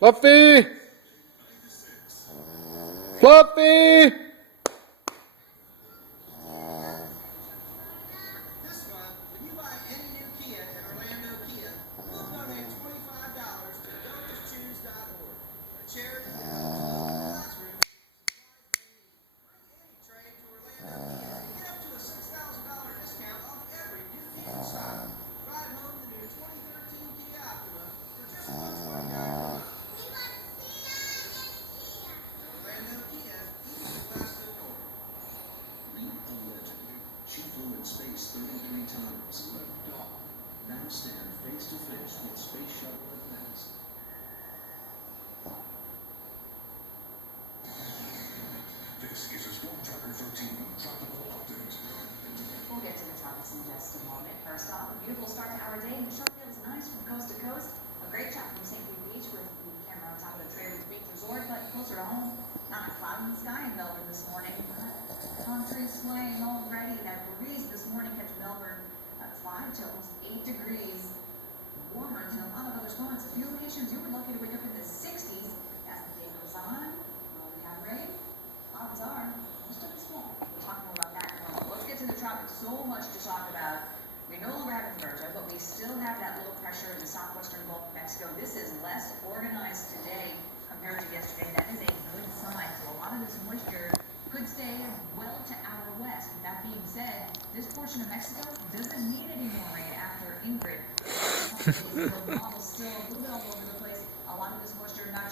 Fluffy! Fluffy! This month, when you buy any new Kia at Orlando Kia, we'll donate $25 to DonorsChoose.org, a charity that helps classrooms any trade to Orlando Kia and get up to a $6,000 discount off every new Kia shop. Ride home the new 2013 Kia Optima for just $129. Orlando Kia, easy faster north. Meet a legend. She flew in space 33 times. Lift off. Now stand face to face with Space Shuttle Advance. This is a Storm Tracker 13 tropical update. We'll get to the topics in just a moment. First off, a beautiful start to our day in the short feels nice from coast to coast. A great shot from St. Pete Beach with the camera on top of the Trailers Beach Resort, but closer to home, not a cloud in the sky in Melbourne this morning. Contrary swaying already. That breeze this morning kept Melbourne at 5 to almost 8 degrees warmer than a lot of other spots. A few locations you were lucky to wake up in the 60s. As the day goes on, will we have rain? Odds are, most of it's small. We'll talk more about that in a moment. Let's get to the tropics. So much to talk about. We no longer have Inverja, but we still have that low pressure in the southwestern Gulf of Mexico. This is less organized today compared to yesterday. That is a good sign. So a lot of this moisture could stay well to our west. That being said, this portion of Mexico doesn't need any more rain after Ingrid. The model still a little bit all over the place. A lot of this moisture not